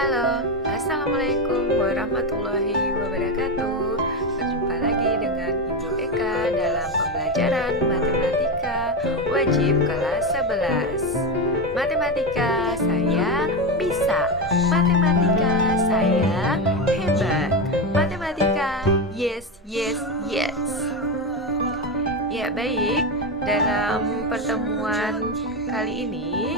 Halo, Assalamualaikum warahmatullahi wabarakatuh. Berjumpa lagi dengan Ibu Eka dalam pembelajaran Matematika Wajib kelas 11. Matematika saya bisa, matematika saya hebat, matematika yes, yes, yes. Ya baik, dalam pertemuan kali ini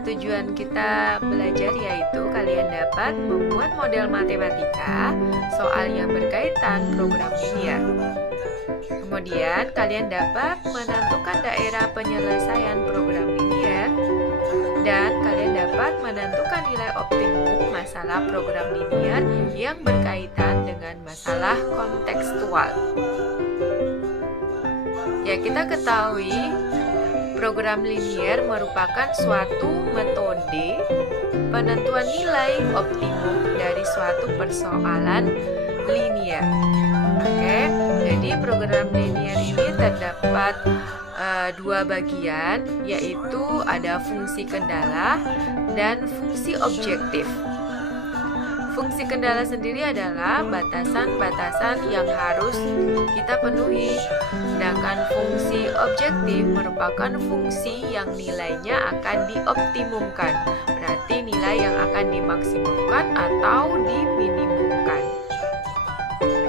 tujuan kita belajar yaitu kalian dapat membuat model matematika soal yang berkaitan program linear. Kemudian kalian dapat menentukan daerah penyelesaian program linear dan kalian dapat menentukan nilai optimum masalah program linear yang berkaitan dengan masalah kontekstual. Ya, kita ketahui program linear merupakan suatu metode penentuan nilai optimum dari suatu persoalan linear. Oke, jadi program linear ini terdapat dua bagian, yaitu ada fungsi kendala dan fungsi objektif. Fungsi kendala sendiri adalah batasan-batasan yang harus kita penuhi. Sedangkan fungsi objektif merupakan fungsi yang nilainya akan dioptimumkan. Berarti nilai yang akan dimaksimumkan atau diminimumkan.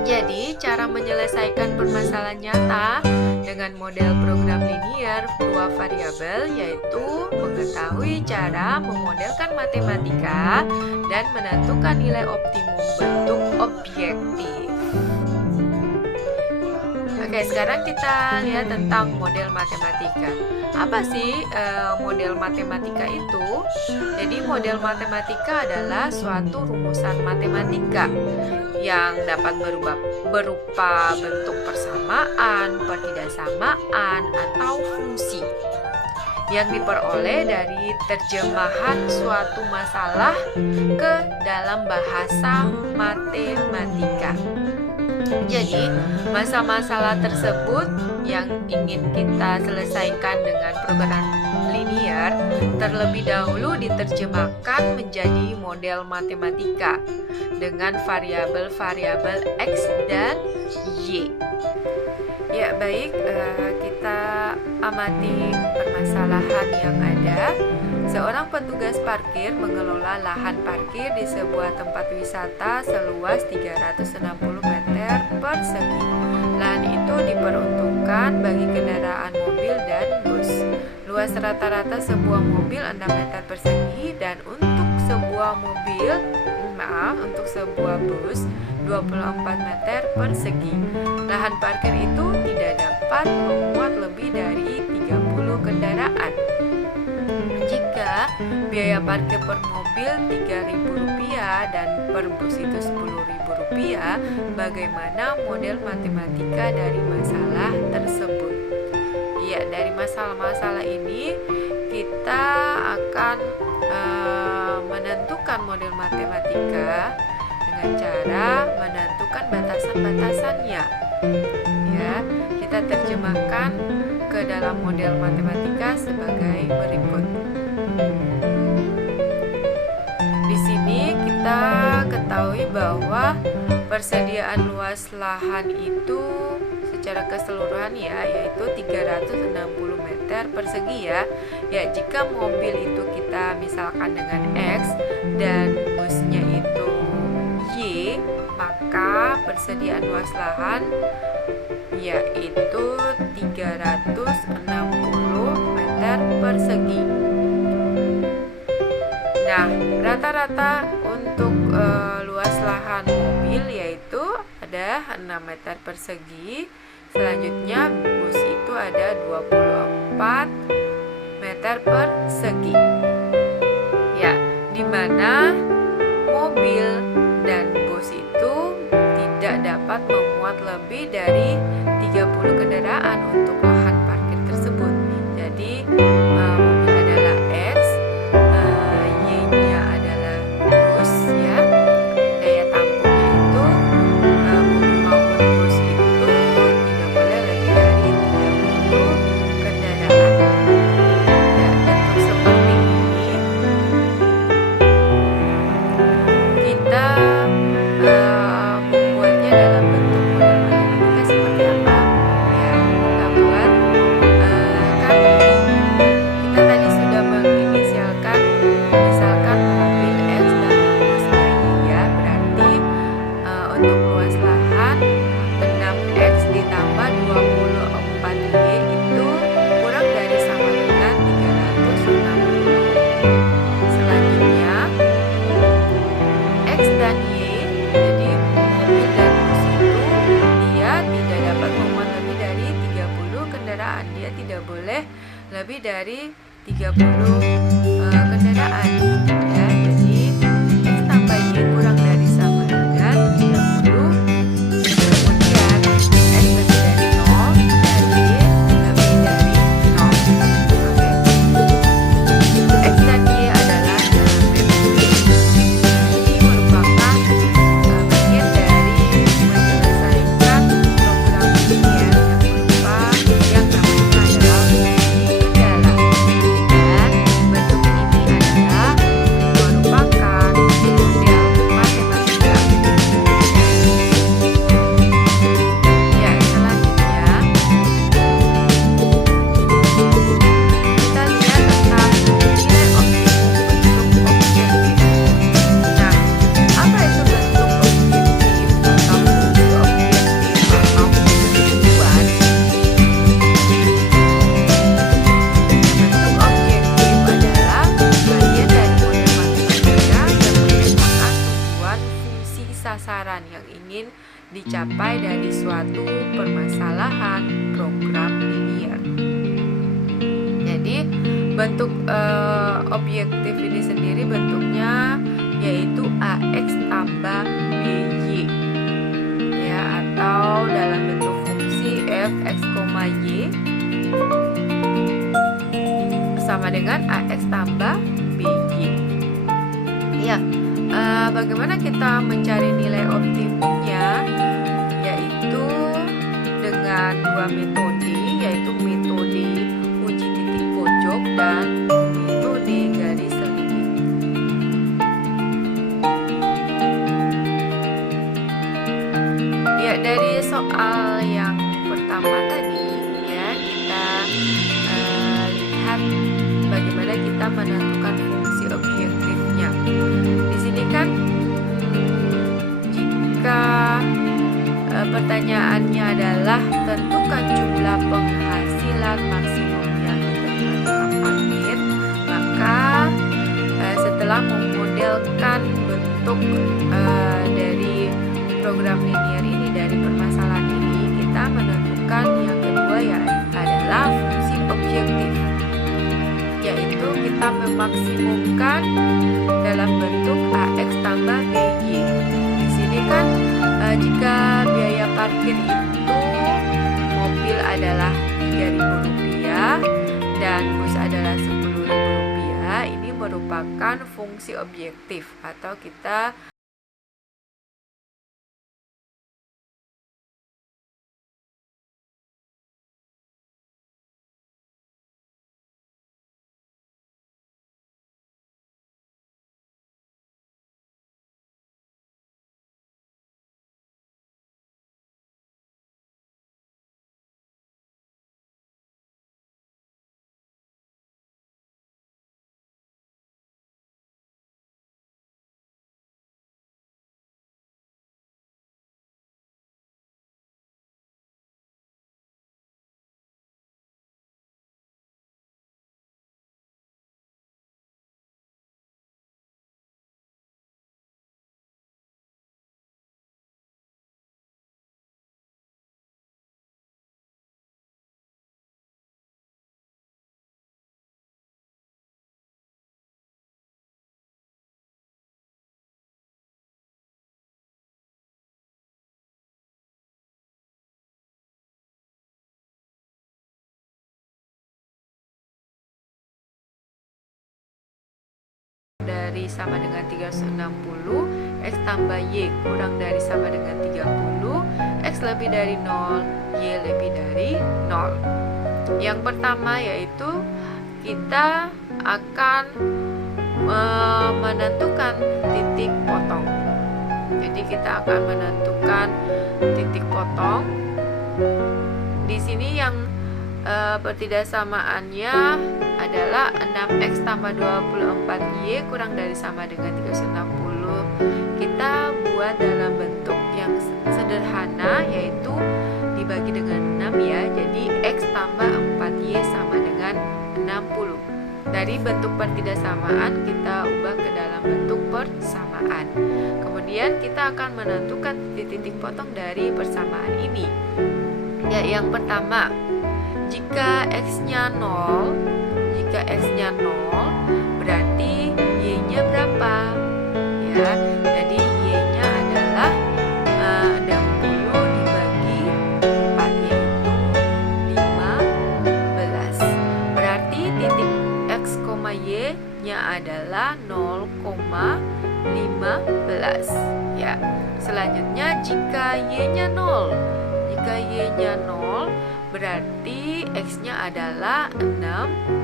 Jadi, cara menyelesaikan permasalahan nyata dengan model program linear dua variabel yaitu mengetahui cara memodelkan matematika dan menentukan nilai optimum bentuk objektif. Oke, sekarang kita lihat tentang model matematika. Apa sih model matematika itu? Jadi model matematika adalah suatu rumusan matematika yang dapat berupa bentuk persamaan, pertidaksamaan, atau fungsi yang diperoleh dari terjemahan suatu masalah ke dalam bahasa matematika. Jadi, masalah tersebut yang ingin kita selesaikan dengan program linear terlebih dahulu diterjemahkan menjadi model matematika dengan variabel-variabel X dan Y. Ya baik, kita amati permasalahan yang ada. Seorang petugas parkir mengelola lahan parkir di sebuah tempat wisata seluas 360 meter persegi. Lahan itu diperuntukkan bagi kendaraan mobil dan bus. Luas rata-rata sebuah mobil 6 meter persegi dan untuk sebuah bus 24 meter persegi. Lahan parkir itu tidak dapat memuat lebih dari 30 kendaraan. Jika biaya parkir per mobil Rp3.000 dan per bus itu Rp10.000, bagaimana model matematika dari masalah tersebut? Ya, dari masalah-masalah ini kita akan menentukan model matematika dengan cara menentukan batasan-batasannya. Ya, kita terjemahkan ke dalam model matematika sebagai berikut. Di sini kita ketahui bahwa persediaan luas lahan itu secara keseluruhan yaitu 360 meter persegi ya. Ya, jika mobil itu kita misalkan dengan X dan busnya itu Y, maka persediaan luas lahan yaitu 360 meter persegi. Nah, rata-rata untuk luas lahan mobil yaitu ada 6 meter persegi. Selanjutnya bus itu ada 24 meter persegi. Ya, di mana mobil dan bus itu tidak dapat memuat lebih dari 30 kendaraan untuk lahan parkir tersebut. Jadi mobil adalah X, Y-nya adalah bus ya. Daya tampungnya itu mobil maupun bus itu tidak boleh lebih dari 30 kendaraan. Ya, bentuk seperti ini kendaraan ya. Jadi X tambah Y kurang dari sama dengan 30. Kemudian X lebih dari 0 dan Y lebih dari 0. Oke. X dan Y adalah ini merupakan bagian dari menyelesaikan program linear yang namanya adalah fungsi kendala. Dan bentuk ini adalah merupakan model matematika. Ya, selanjutnya kita lihat tentang nilai bentuk objektif. Nah, apa itu bentuk objektif atau fungsi objektif atau fungsi tujuan? Bentuk objektif adalah bagian dari model matematika yang menyatakan tujuan fungsi sasaran yang ingin dicapai dari suatu permasalahan program linear. Jadi bentuk objektif ini sendiri bentuknya yaitu AX tambah BY ya, atau dalam bentuk fungsi fx, y sama dengan AX tambah BY. Ya, bagaimana kita mencari nilai optimumnya? Yaitu dengan dua metode, yaitu metode uji titik pojok dan metode garis selidik. Ya, dari soal yang pertama tadi ya, kita lihat bagaimana kita menentukan fungsi objektifnya. Di sini kan jika pertanyaannya adalah tentukan jumlah penghasilan maksimum yang diterima tukang parkir, maka setelah memodelkan bentuk dari program linear ini, dari permasalahan ini, kita menentukan yang kedua ya adalah fungsi objektif, yaitu kita memaksimumkan dalam bentuk AX tambah BY. Di sini kan jika biaya parkir itu mobil adalah Rp3.000 dan bus adalah Rp10.000, ini merupakan fungsi objektif atau kita dari sama dengan 360, X tambah Y kurang dari sama dengan 30, X lebih dari 0, Y lebih dari 0. Yang pertama yaitu kita akan menentukan titik potong. Jadi kita akan menentukan titik potong. Di sini yang pertidaksamaannya adalah 6X tambah 24Y kurang dari sama dengan 360. Kita buat dalam bentuk yang sederhana, yaitu dibagi dengan 6 ya. Jadi X tambah 4Y sama dengan 60. Dari bentuk pertidaksamaan kita ubah ke dalam bentuk persamaan. Kemudian kita akan menentukan titik potong dari persamaan ini. Ya, yang pertama, jika X-nya 0, jika X-nya 0, berarti Y-nya berapa? Ya, jadi Y-nya adalah 60 dibagi 4, yaitu 15. Berarti titik X, Y-nya adalah 0,15. Ya. Selanjutnya jika Y-nya 0, berarti X-nya adalah 60.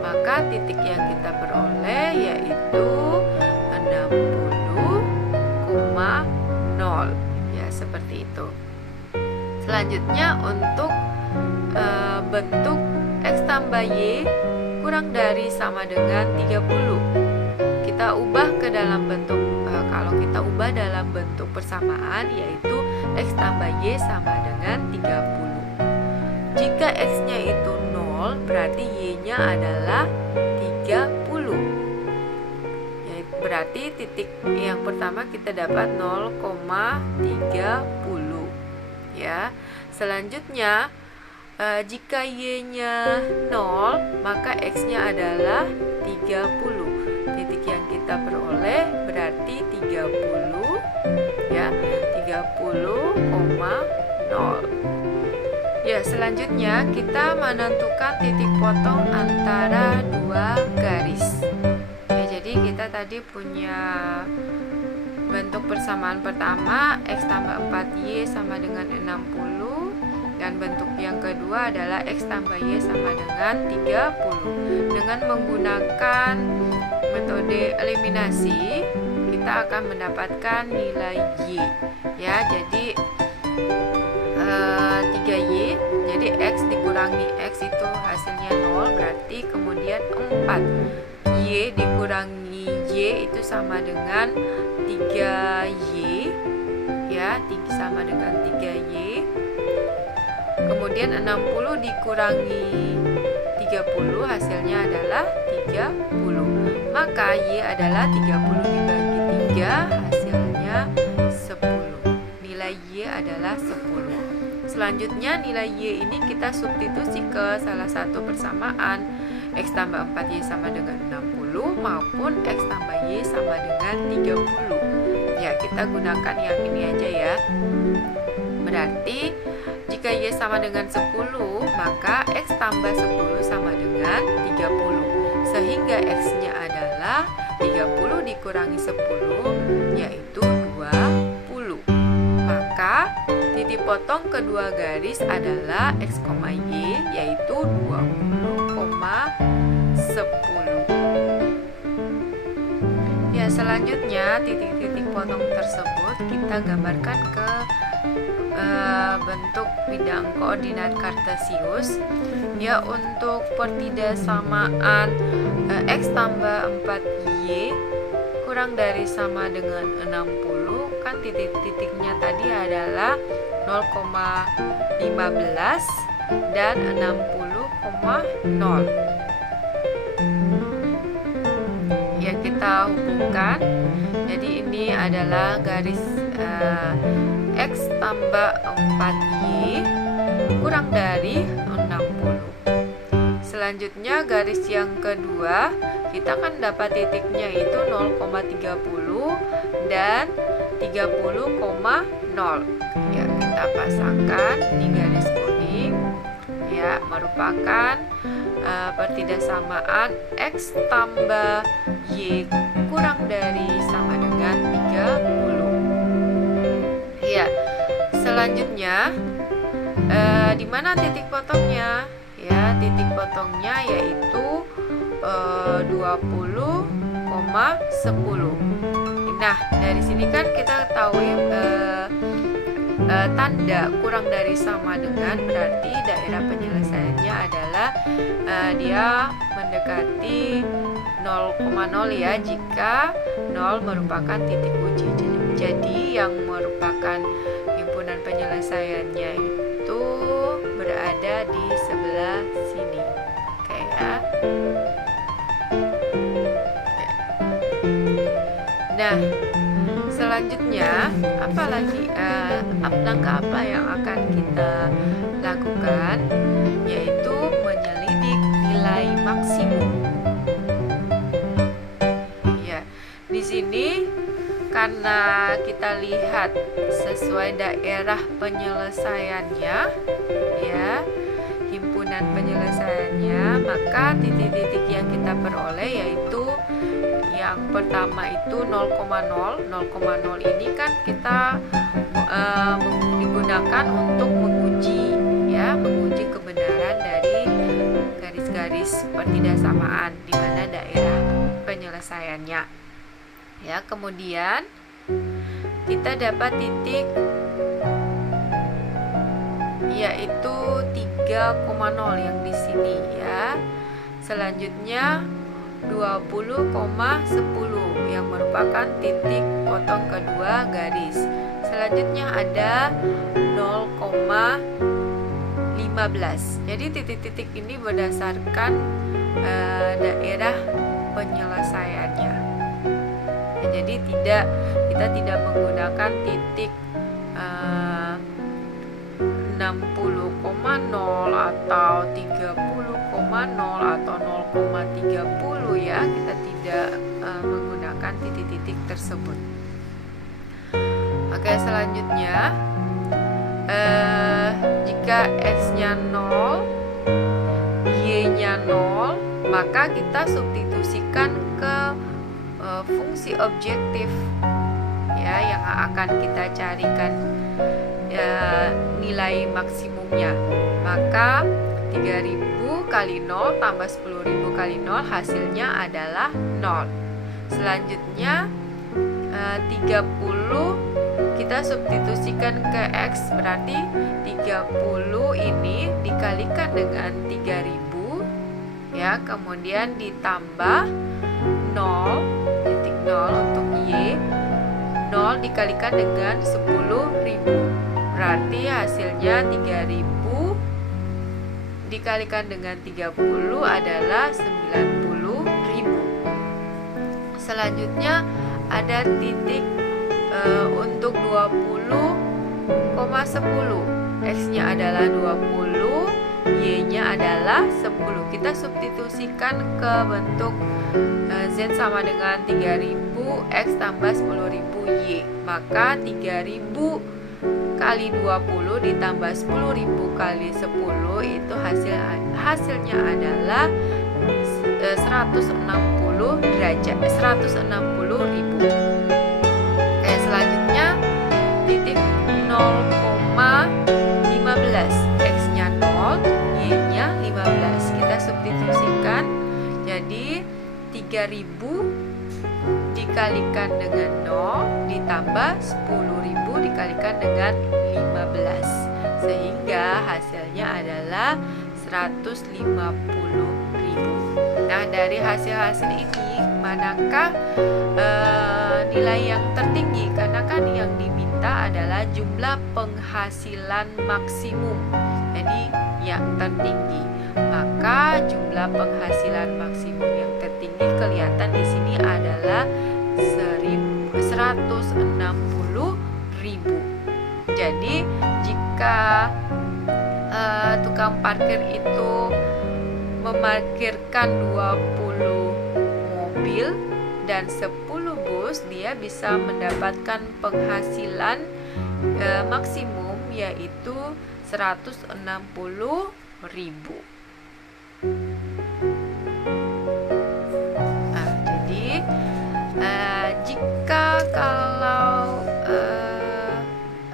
Maka titik yang kita peroleh yaitu 60,0. Ya, seperti itu. Selanjutnya untuk bentuk X tambah Y kurang dari sama dengan 30. Kita ubah ke dalam bentuk kalau kita ubah dalam bentuk persamaan, yaitu X tambah Y sama dengan 30. Jika X-nya itu 0, berarti Y-nya adalah 30. Berarti titik yang pertama kita dapat 0,30. Ya. Selanjutnya jika Y-nya 0, maka X-nya adalah 30. Titik yang kita peroleh berarti 30, ya, 30,0. Ya, selanjutnya kita menentukan titik potong antara dua garis. Ya, jadi kita tadi punya bentuk persamaan pertama X tambah 4Y sama dengan 60, dan bentuk yang kedua adalah X tambah Y sama dengan 30. Dengan menggunakan metode eliminasi, kita akan mendapatkan nilai Y. Ya, jadi 3Y, jadi X dikurangi X itu hasilnya 0, berarti kemudian 4. Y dikurangi Y itu sama dengan 3Y, ya, sama dengan 3Y. Kemudian 60 dikurangi 30 hasilnya adalah 30. Maka Y adalah 30 dibagi 3 hasilnya 10. Nilai Y adalah 10. Selanjutnya nilai Y ini kita substitusi ke salah satu persamaan X tambah 4Y sama dengan 60 maupun X tambah Y sama dengan 30. Ya, kita gunakan yang ini aja ya. Berarti jika Y sama dengan 10, maka X tambah 10 sama dengan 30. Sehingga X-nya adalah 30 dikurangi 10, yaitu 20. Maka titik potong kedua garis adalah X, Y, yaitu 20,10. Ya, selanjutnya titik-titik potong tersebut kita gambarkan ke bentuk bidang koordinat kartesius. Ya, untuk pertidasamaan X tambah 4Y kurang dari sama dengan 60, kan titik-titiknya tadi adalah 0,15 dan 60,0. Ya, kita hubungkan. Jadi ini adalah garis X tambah 4Y kurang dari 60. Selanjutnya garis yang kedua, kita kan dapat titiknya itu 0,30 dan 30,0. Ya, kita pasangkan di garis kuning. Ya, merupakan pertidasamaan X tambah Y kurang dari sama dengan 30. Ya, selanjutnya di mana titik potongnya? Ya, titik potongnya yaitu 20,10. Nah, dari sini kan kita tahu tanda kurang dari sama dengan berarti daerah penyelesaiannya adalah dia mendekati 0,0 ya, jika 0 merupakan titik uji. Jadi yang merupakan himpunan penyelesaiannya itu berada di sebelah sini. Oke ya. Nah, selanjutnya langkah apa yang akan kita lakukan, yaitu menyelidik nilai nilai maksimum. Ya, di sini karena kita lihat sesuai daerah penyelesaiannya, ya, himpunan penyelesaiannya, maka titik-titik yang kita peroleh yaitu yang pertama itu 0,0. 0,0 ini kan kita digunakan untuk menguji, ya, menguji kebenaran dari garis-garis pertidaksamaan di mana daerah penyelesaiannya. Ya, kemudian kita dapat titik yaitu 3,0 yang di sini, ya. Selanjutnya 20,10 yang merupakan titik potong kedua garis. Selanjutnya ada 0,15. Jadi titik-titik ini berdasarkan daerah penyelesaiannya. Jadi kita tidak menggunakan titik 60,0 atau 30,0 atau 0,30, ya. Kita tidak menggunakan titik-titik tersebut. Oke, selanjutnya jika X-nya 0, Y-nya 0, maka kita substitusikan ke fungsi objektif, ya, yang akan kita carikan nilai maksimumnya. Maka 3000 kali 0 tambah 10.000 kali 0 hasilnya adalah 0. Selanjutnya 30 kita substitusikan ke X, berarti 30 ini dikalikan dengan 3000, ya, kemudian ditambah 0, titik 0 untuk Y, 0 dikalikan dengan 10.000, berarti hasilnya 3000 dikalikan dengan 30 adalah 90.000. Selanjutnya ada titik untuk 20,10. X-nya adalah 20, Y-nya adalah 10. Kita substitusikan ke bentuk Z sama dengan 3000 X tambah 10.000 Y. Maka 3000 kali 20 ditambah 10.000 kali 10 itu hasilnya adalah 160 derajat, 160.000. Selanjutnya titik 0,15. X-nya 0, Y-nya 15. Kita substitusikan, jadi 3000 dikalikan dengan 0 ditambah 10.000 dikalikan dengan 15, sehingga hasilnya adalah 150.000. Nah, dari hasil-hasil ini manakah nilai yang tertinggi? Karena kan yang diminta adalah jumlah penghasilan maksimum, jadi yang tertinggi. Maka jumlah penghasilan maksimum yang tertinggi kelihatan di sini adalah 160.000. Jadi jika tukang parkir itu memarkirkan 20 mobil dan 10 bus, dia bisa mendapatkan penghasilan maksimum yaitu 160.000. Nah, jadi jika kalau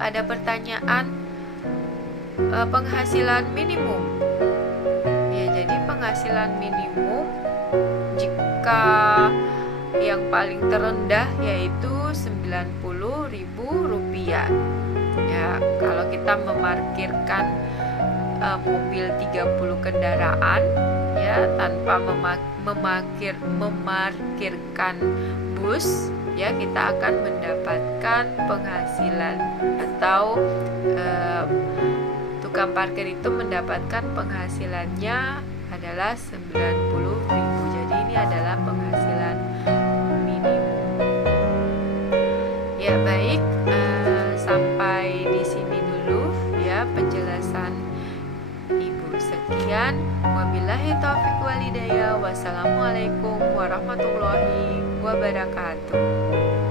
ada pertanyaan penghasilan minimum, ya, jadi penghasilan minimum jika yang paling terendah yaitu Rp90.000. Ya, kalau kita memarkirkan mobil 30 kendaraan, ya, tanpa memarkirkan bus, ya, kita akan mendapatkan penghasilan atau tukang parkir itu mendapatkan penghasilannya adalah 90.000. Jadi ini adalah penghasilan minimum. Ya, baik, sampai di sini dulu, ya, penjelasan Ibu. Sekian, wabillahi taufiq walhidayah. Wassalamualaikum warahmatullahi wabarakatuh.